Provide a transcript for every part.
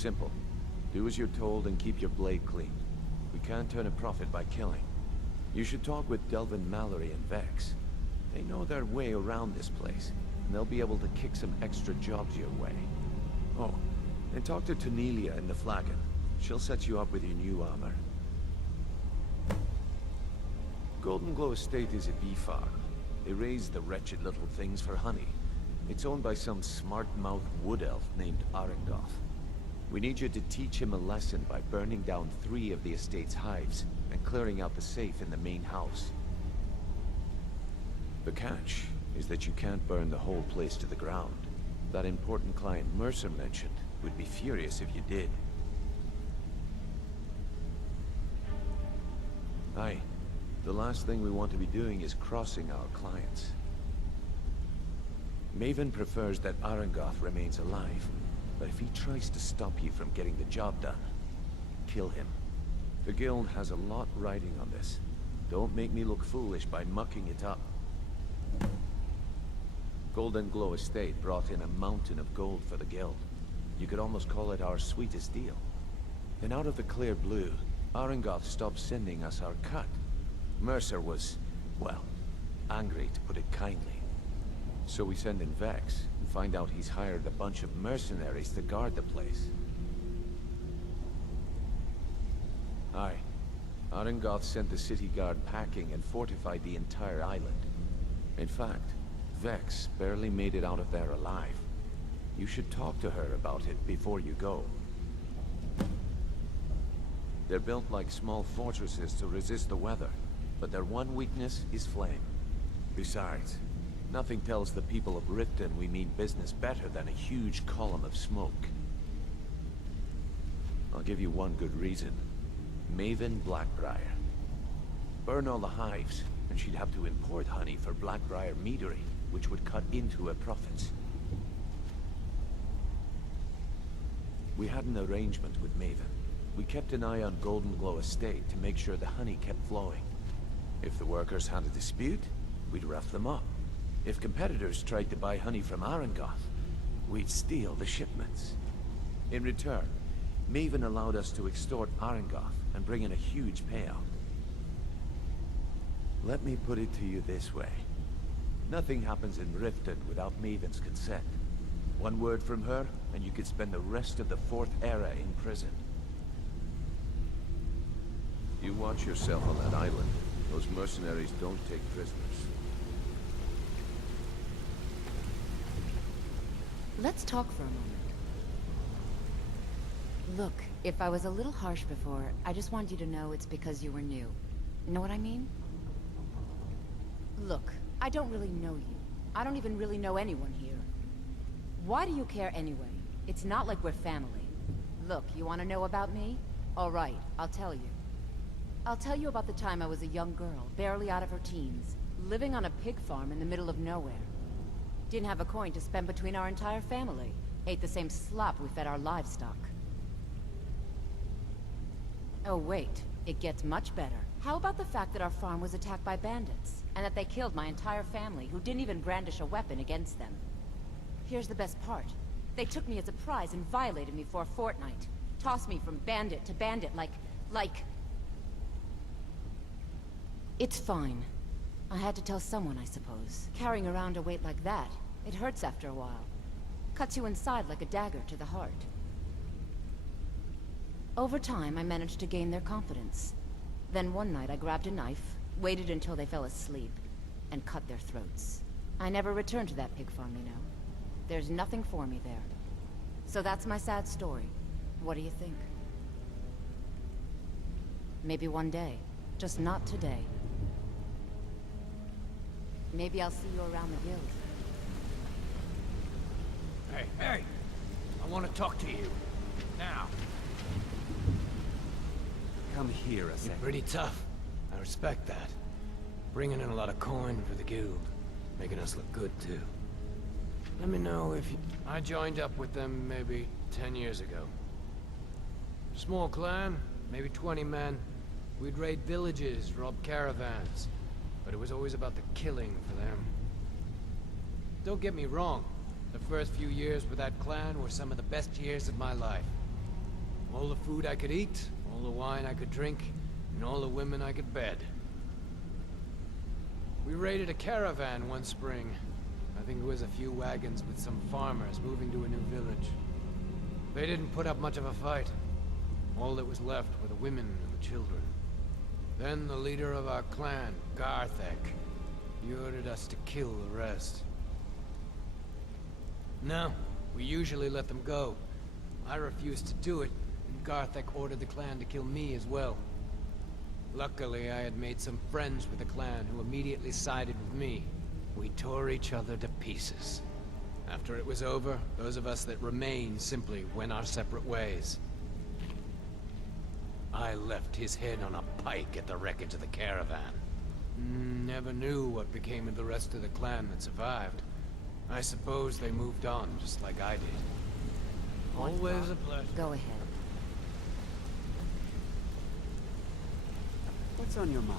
Simple. Do as you're told and keep your blade clean. We can't turn a profit by killing. You should talk with Delvin Mallory and Vex. They know their way around this place, and they'll be able to kick some extra jobs your way. Oh, and talk to Tanelia in the Flagon. She'll set you up with your new armor. Golden Glow Estate is a bee farm. They raise the wretched little things for honey. It's owned by some smart-mouthed wood elf named Arengoth. We need you to teach him a lesson by burning down 3 of the estate's hives and clearing out the safe in the main house. The catch is that you can't burn the whole place to the ground. That important client Mercer mentioned would be furious if you did. Aye. The last thing we want to be doing is crossing our clients. Maven prefers that Arengoth remains alive, but if he tries to stop you from getting the job done, kill him. The guild has a lot riding on this. Don't make me look foolish by mucking it up. Golden Glow Estate brought in a mountain of gold for the guild. You could almost call it our sweetest deal. Then out of the clear blue, Arengoth stopped sending us our cut. Mercer was, well, angry to put it kindly. So we send in Vex and find out he's hired a bunch of mercenaries to guard the place. Aye. Arengoth sent the city guard packing and fortified the entire island. In fact, Vex barely made it out of there alive. You should talk to her about it before you go. They're built like small fortresses to resist the weather, but their one weakness is flame. Besides, nothing tells the people of Riften we mean business better than a huge column of smoke. I'll give you one good reason. Maven Blackbriar. Burn all the hives, and she'd have to import honey for Blackbriar meadery, which would cut into her profits. We had an arrangement with Maven. We kept an eye on Golden Glow Estate to make sure the honey kept flowing. If the workers had a dispute, we'd rough them up. If competitors tried to buy honey from Arengoth, we'd steal the shipments. In return, Maven allowed us to extort Arengoth and bring in a huge payout. Let me put it to you this way. Nothing happens in Riften without Maven's consent. One word from her, and you could spend the rest of the 4th era in prison. You watch yourself on that island. Those mercenaries don't take prisoners. Let's talk for a moment. Look, if I was a little harsh before, I just want you to know it's because you were new. Know what I mean? Look, I don't really know you. I don't even really know anyone here. Why do you care anyway? It's not like we're family. Look, you want to know about me? All right, I'll tell you. I'll tell you about the time I was a young girl, barely out of her teens, living on a pig farm in the middle of nowhere. Didn't have a coin to spend between our entire family. Ate the same slop we fed our livestock. Oh wait, it gets much better. How about the fact that our farm was attacked by bandits, and that they killed my entire family who didn't even brandish a weapon against them? Here's the best part. They took me as a prize and violated me for a fortnight. Tossed me from bandit to bandit like... It's fine. I had to tell someone, I suppose. Carrying around a weight like that, it hurts after a while. Cuts you inside like a dagger to the heart. Over time, I managed to gain their confidence. Then one night I grabbed a knife, waited until they fell asleep, and cut their throats. I never returned to that pig farm, you know. There's nothing for me there. So that's my sad story. What do you think? Maybe one day. Just not today. Maybe I'll see you around the guild. Hey! I want to talk to you. Now. Come here a You're second. pretty tough. I respect that. Bringing in a lot of coin for the guild. Making us look good, too. Let me know if you... I joined up with them maybe 10 years ago. Small clan, maybe 20 men. We'd raid villages, rob caravans. But it was always about the killing for them. Don't get me wrong. The first few years with that clan were some of the best years of my life. All the food I could eat, all the wine I could drink, and all the women I could bed. We raided a caravan one spring. I think it was a few wagons with some farmers moving to a new village. They didn't put up much of a fight. All that was left were the women and the children. Then the leader of our clan, Garthek, he ordered us to kill the rest. No, we usually let them go. I refused to do it, and Garthek ordered the clan to kill me as well. Luckily, I had made some friends with the clan who immediately sided with me. We tore each other to pieces. After it was over, those of us that remained simply went our separate ways. I left his head on a pike at the wreckage of the caravan. Never knew what became of the rest of the clan that survived. I suppose they moved on, just like I did. Always a pleasure. Go ahead. What's on your mind?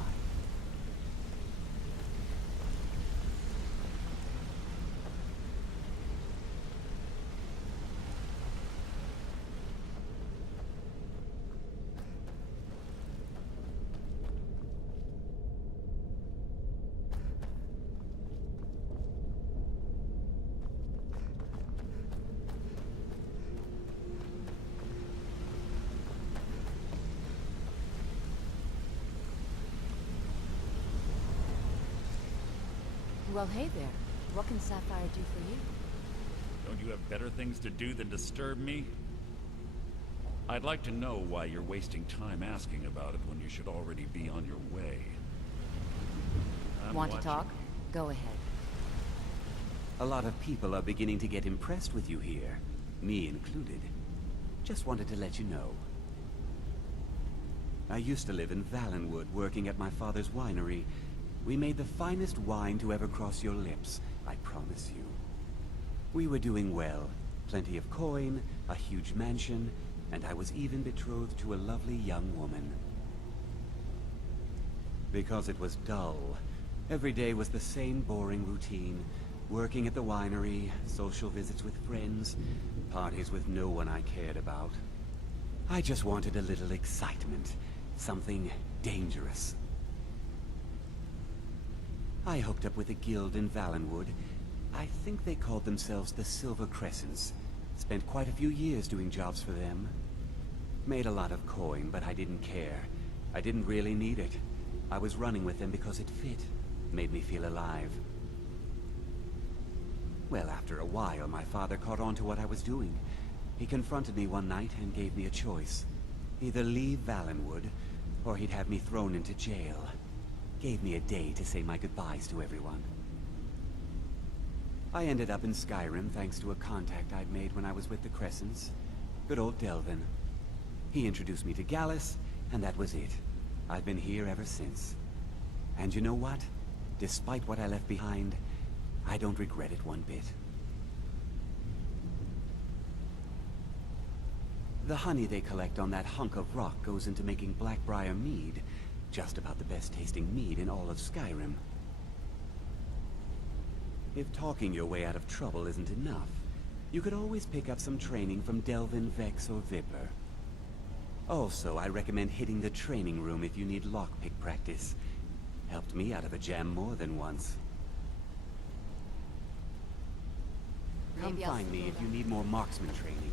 Well, hey there. What can Sapphire do for you? Don't you have better things to do than disturb me? I'd like to know why you're wasting time asking about it when you should already be on your way. I'm Want to watching talk? you. Go ahead. A lot of people are beginning to get impressed with you here, me included. Just wanted to let you know. I used to live in Valenwood, working at my father's winery. We made the finest wine to ever cross your lips, I promise you. We were doing well. Plenty of coin, a huge mansion, and I was even betrothed to a lovely young woman. Because it was dull. Every day was the same boring routine. Working at the winery, social visits with friends, parties with no one I cared about. I just wanted a little excitement. Something dangerous. I hooked up with a guild in Valenwood. I think they called themselves the Silver Crescents. Spent quite a few years doing jobs for them. Made a lot of coin, but I didn't care. I didn't really need it. I was running with them because it fit. Made me feel alive. Well, after a while, my father caught on to what I was doing. He confronted me one night and gave me a choice. Either leave Valenwood, or he'd have me thrown into jail. Gave me a day to say my goodbyes to everyone. I ended up in Skyrim thanks to a contact I'd made when I was with the Crescents. Good old Delvin. He introduced me to Gallus, and that was it. I've been here ever since. And you know what? Despite what I left behind, I don't regret it one bit. The honey they collect on that hunk of rock goes into making Blackbriar mead. Just about the best tasting mead in all of Skyrim. If talking your way out of trouble isn't enough, you could always pick up some training from Delvin, Vex, or Viper. Also, I recommend hitting the training room if you need lockpick practice. Helped me out of a jam more than once. Come Maybe I'll find me see if you you need more marksman training.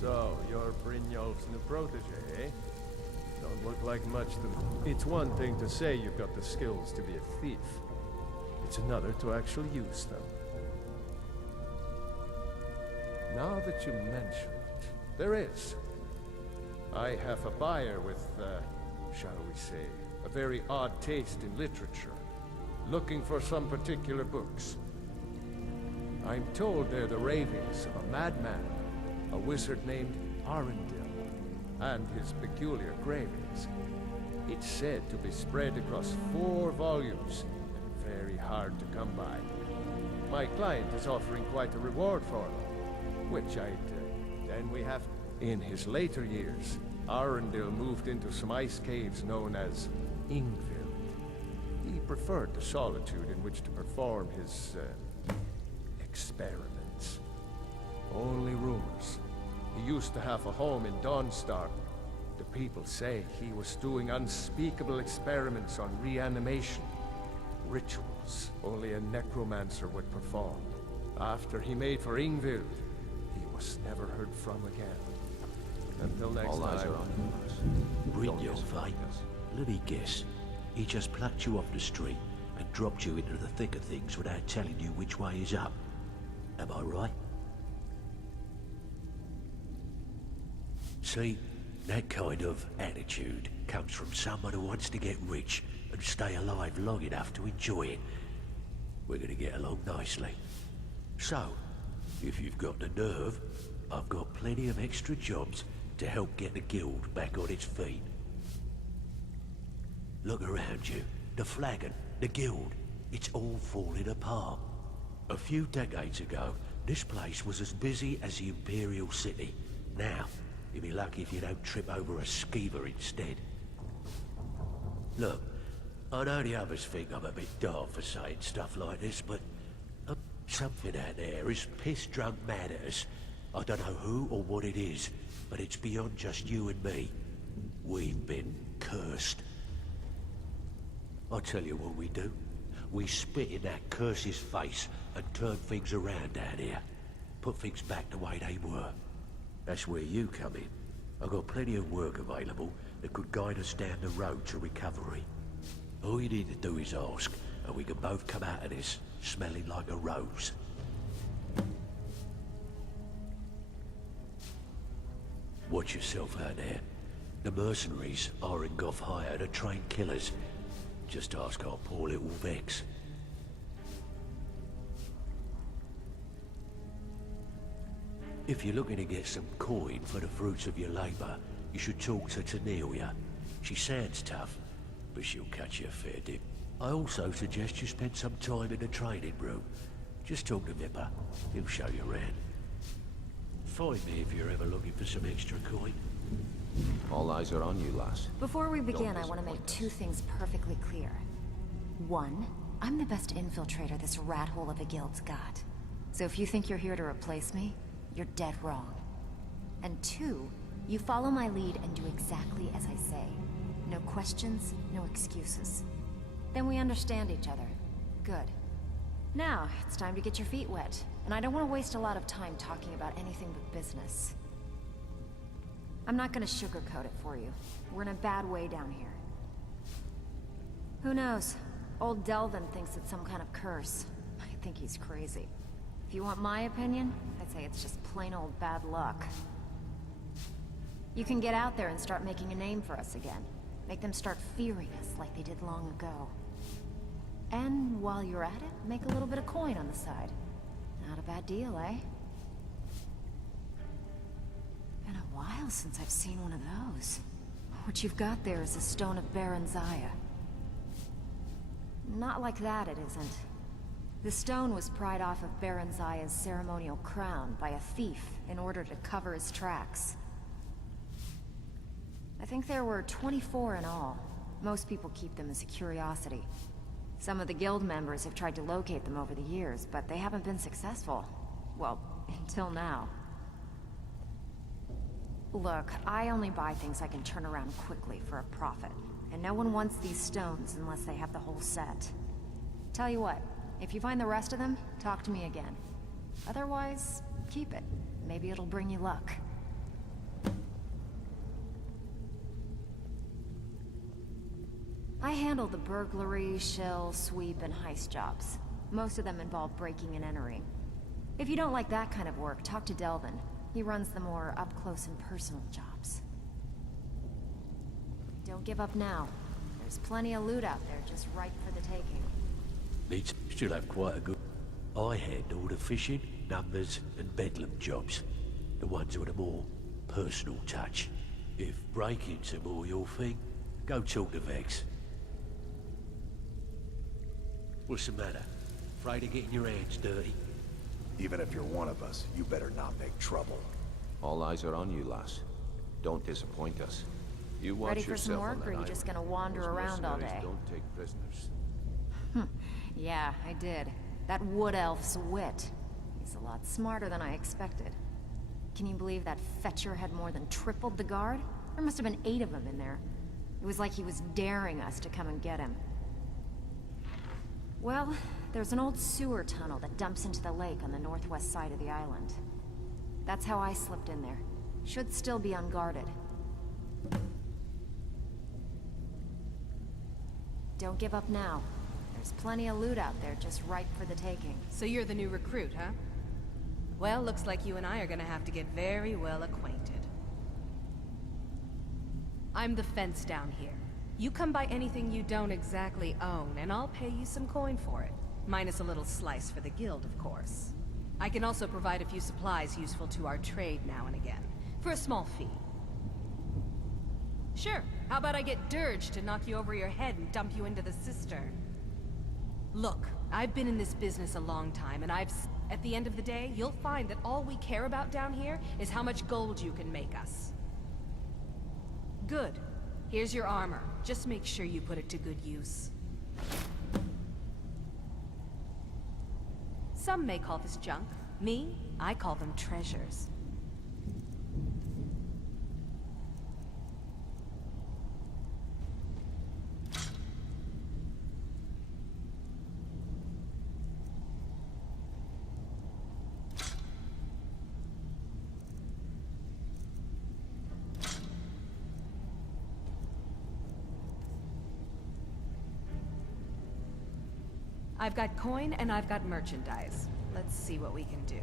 So, you're Brynjolf's new protege, eh? Don't look like much to me. It's one thing to say you've got the skills to be a thief. It's another to actually use them. Now that you mention it, there is. I have a buyer with, shall we say, a very odd taste in literature, looking for some particular books. I'm told they're the ravings of a madman, a wizard named Arundel, and his peculiar cravings. It's said to be spread across 4 volumes, and very hard to come by. My client is offering quite a reward for them, which then we have... In his later years, Arundel moved into some ice caves known as Ingvild. He preferred the solitude in which to perform his, experiments. Only rumors. He used to have a home in Dawnstar. The people say he was doing unspeakable experiments on reanimation. Rituals only a necromancer would perform. After he made for Ingvild, he was never heard from again. Until next All eyes time. are on you, Lars. Don't Brynjolf, miss eh? us. Let me guess. He just plucked you off the street and dropped you into the thick of things without telling you which way is up. Am I right? See, that kind of attitude comes from someone who wants to get rich and stay alive long enough to enjoy it. We're gonna get along nicely. So, if you've got the nerve, I've got plenty of extra jobs to help get the guild back on its feet. Look around you. The flagon, the guild, it's all falling apart. A few decades ago, this place was as busy as the Imperial City. Now, you'll be lucky if you don't trip over a skeever instead. Look, I know the others think I'm a bit daft for saying stuff like this, but something out there is piss-drunk mad at us. I don't know who or what it is, but it's beyond just you and me. We've been cursed. I'll tell you what we do. We spit in that curse's face and turn things around down here. Put things back the way they were. That's where you come in. I've got plenty of work available that could guide us down the road to recovery. All you need to do is ask, and we can both come out of this smelling like a rose. Watch yourself out there. The mercenaries are in Goth hire to train killers. Just ask our poor little Vex. If you're looking to get some coin for the fruits of your labor, you should talk to Tanelia. She sounds tough, but she'll catch you a fair dip. I also suggest you spend some time in the training room. Just talk to Vipper. He'll show you around. Find me if you're ever looking for some extra coin. All eyes are on you, lass. Before we begin, I disappoint want to make us. 2 things perfectly clear. 1, I'm the best infiltrator this rat hole of a guild's got. So if you think you're here to replace me, you're dead wrong. And 2, you follow my lead and do exactly as I say. No questions, no excuses. Then we understand each other. Good. Now, it's time to get your feet wet. And I don't want to waste a lot of time talking about anything but business. I'm not gonna sugarcoat it for you. We're in a bad way down here. Who knows? Old Delvin thinks it's some kind of curse. I think he's crazy. If you want my opinion, I'd say it's just plain old bad luck. You can get out there and start making a name for us again. Make them start fearing us like they did long ago. And while you're at it, make a little bit of coin on the side. Not a bad deal, eh? Been a while since I've seen one of those. What you've got there is a stone of Baron Zaya. Not like that, it isn't. The stone was pried off of Baron Zaya's ceremonial crown by a thief in order to cover his tracks. I think there were 24 in all. Most people keep them as a curiosity. Some of the guild members have tried to locate them over the years, but they haven't been successful. Well, until now. Look, I only buy things I can turn around quickly for a profit. And no one wants these stones unless they have the whole set. Tell you what, if you find the rest of them, talk to me again. Otherwise, keep it. Maybe it'll bring you luck. I handle the burglary, shell, sweep, and heist jobs. Most of them involve breaking and entering. If you don't like that kind of work, talk to Delvin. He runs the more up-close and personal jobs. Don't give up now. There's plenty of loot out there just ripe for the taking. They'd still have quite a good... I handle the fishing, numbers, and bedlam jobs. The ones with a more personal touch. If breaking's a more your thing, go talk to Vex. What's the matter? Afraid of getting your hands dirty? Even if you're one of us, you better not make trouble. All eyes are on you, lass. Don't disappoint us. You watch Ready for some yourself on work, or that are you just island. gonna wander Those around all mercenaries day? Don't take prisoners. Yeah, I did. That wood elf's wit. He's a lot smarter than I expected. Can you believe that fetcher had more than tripled the guard? There must have been 8 of them in there. It was like he was daring us to come and get him. Well, there's an old sewer tunnel that dumps into the lake on the northwest side of the island. That's how I slipped in there. Should still be unguarded. Don't give up now. There's plenty of loot out there just ripe for the taking. So you're the new recruit, huh? Well, looks like you and I are gonna have to get very well acquainted. I'm the fence down here. You come by anything you don't exactly own, and I'll pay you some coin for it. Minus a little slice for the guild, of course. I can also provide a few supplies useful to our trade now and again, for a small fee. Sure, how about I get Dirge to knock you over your head and dump you into the cistern? Look, I've been in this business a long time, and at the end of the day, you'll find that all we care about down here is how much gold you can make us. Good. Here's your armor. Just make sure you put it to good use. Some may call this junk. Me, I call them treasures. I've got coin and I've got merchandise. Let's see what we can do.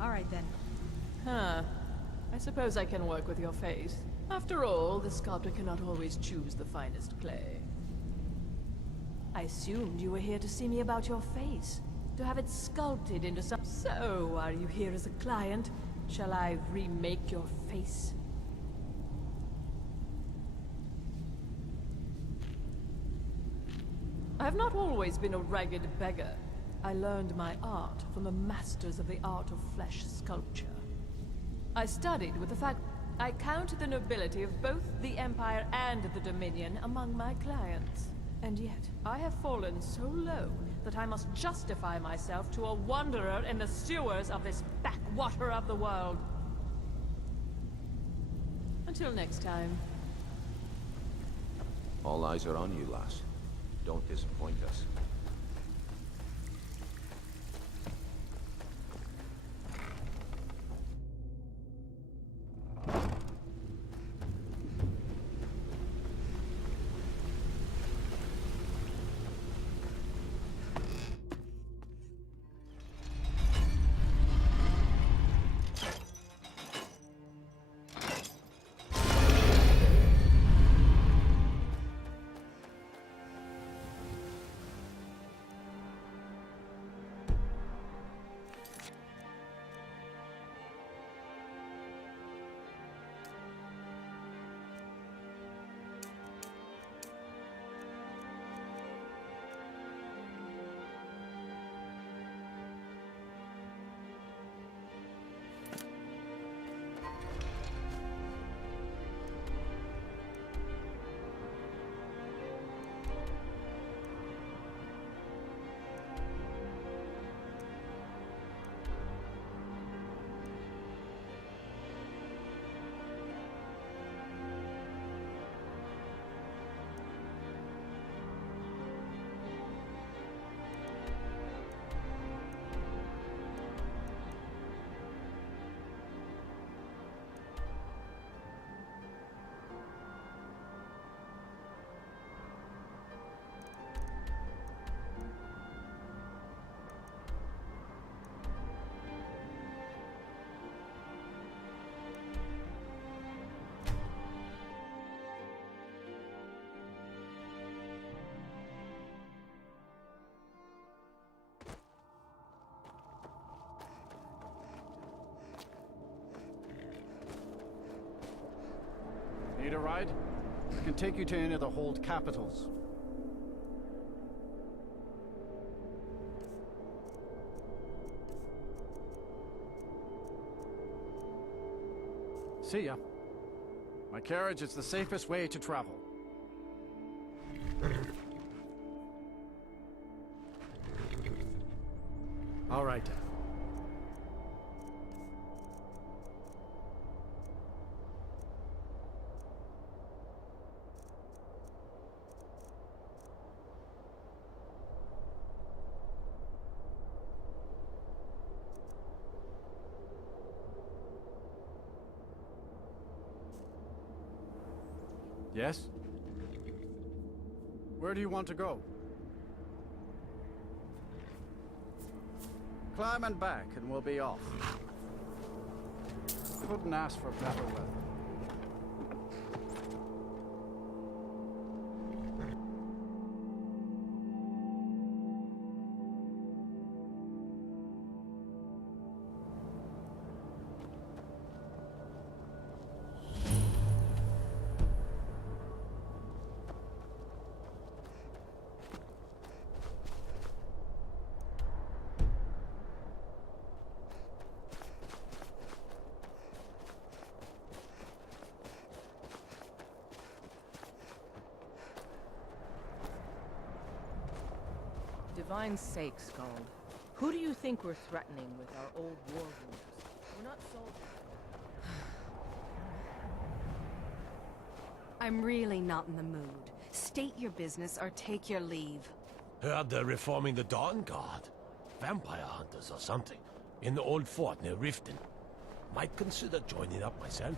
All right then. Huh. I suppose I can work with your face. After all, the sculptor cannot always choose the finest clay. I assumed you were here to see me about your face. to have it sculpted into some... So, are you here as a client? Shall I remake your face? I have not always been a ragged beggar. I learned my art from the masters of the art of flesh sculpture. I studied with the fact I count the nobility of both the Empire and the Dominion among my clients. And yet, I have fallen so low that I must justify myself to a wanderer in the sewers of this backwater of the world. Until next time. All eyes are on you, lass. Don't disappoint us. Need a ride? I can take you to any of the hold capitals. See ya. My carriage is the safest way to travel. All right. Yes? Where do you want to go? Climb and back, and we'll be off. Couldn't ask for better weather. Divine sake, Skald. Who do you think we're threatening with our old war wounds? We're not soldiers. I'm really not in the mood. State your business or take your leave. Heard they're reforming the Dawn Guard. Vampire hunters or something. In the old fort near Riften. Might consider joining up myself.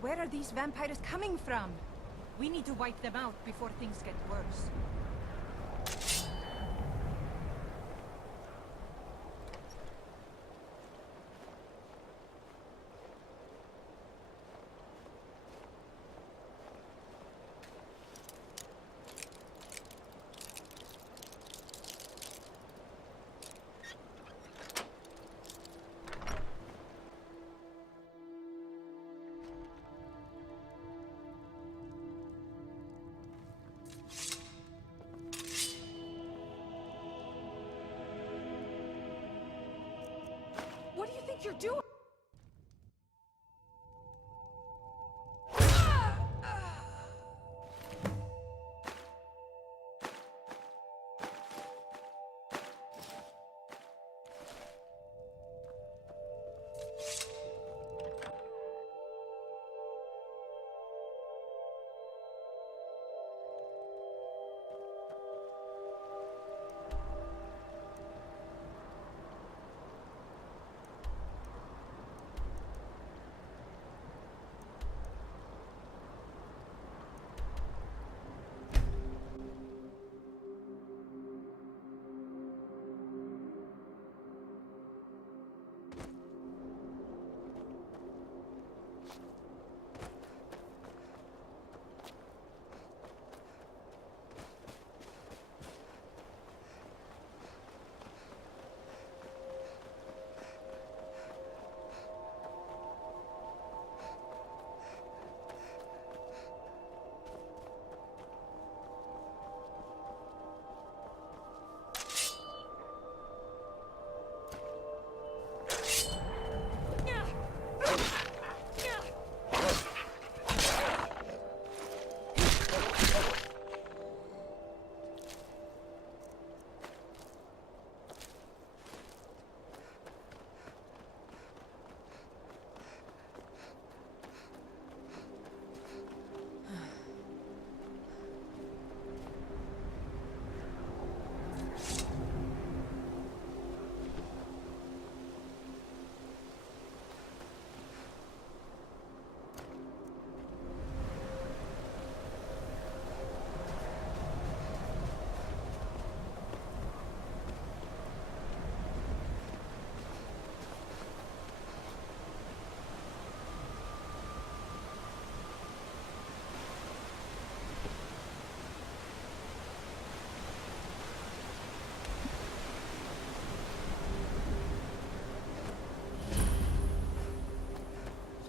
Where are these vampires coming from? We need to wipe them out before things get worse. What do you think you're doing?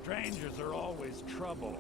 Strangers are always trouble.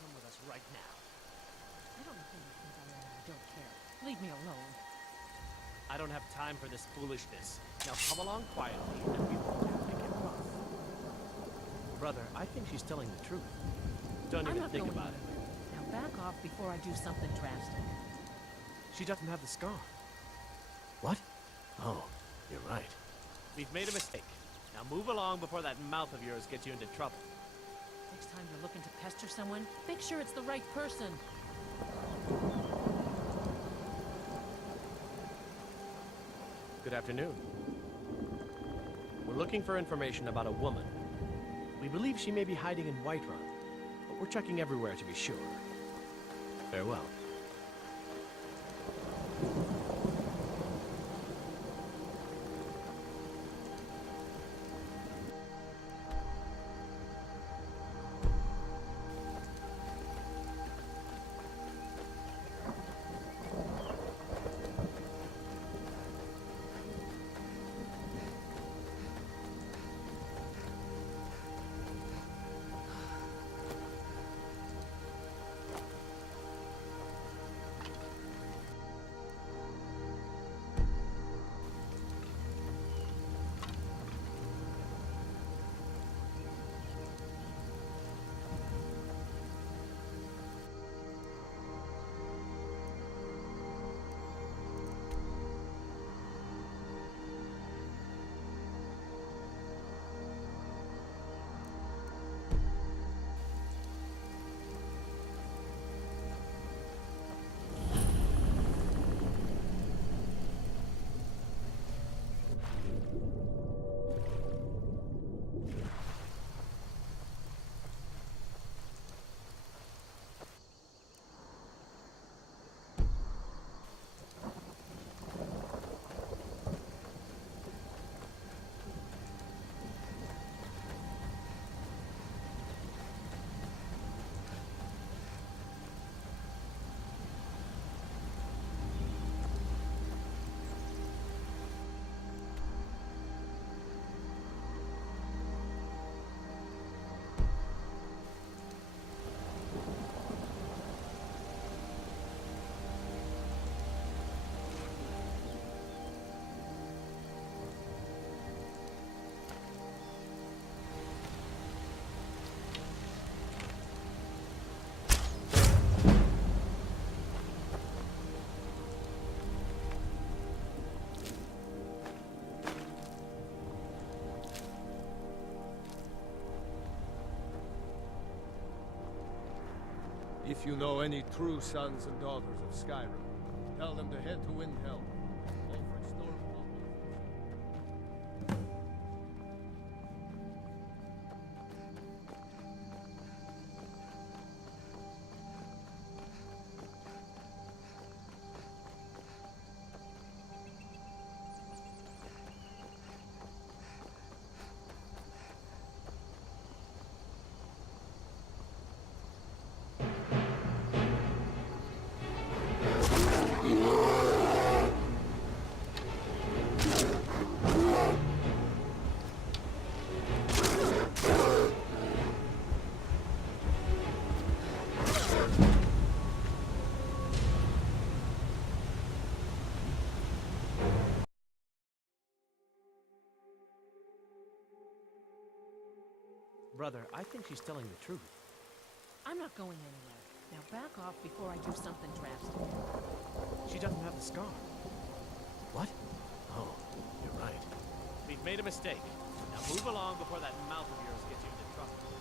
come with us right now. I don't know who you think I am, and I don't care. Leave me alone. I don't have time for this foolishness. Now come along quietly, and we won't have to get rough. Brother, I think she's telling the truth. Don't even think about it. Now back off before I do something drastic. She doesn't have the scar. What? Oh, you're right. We've made a mistake. Now move along before that mouth of yours gets you into trouble. Next time you're looking to pester someone, make sure it's the right person. Good afternoon. We're looking for information about a woman. We believe she may be hiding in Whiterun, but we're checking everywhere to be sure. Farewell. If you know any true sons and daughters of Skyrim, tell them to head to Windhelm. Ulfric's Storm. Brother, I think she's telling the truth. I'm not going anywhere. Now back off before I do something drastic. She doesn't have the scar. What? Oh, you're right. We've made a mistake. Now move along before that mouth of yours gets you into trouble.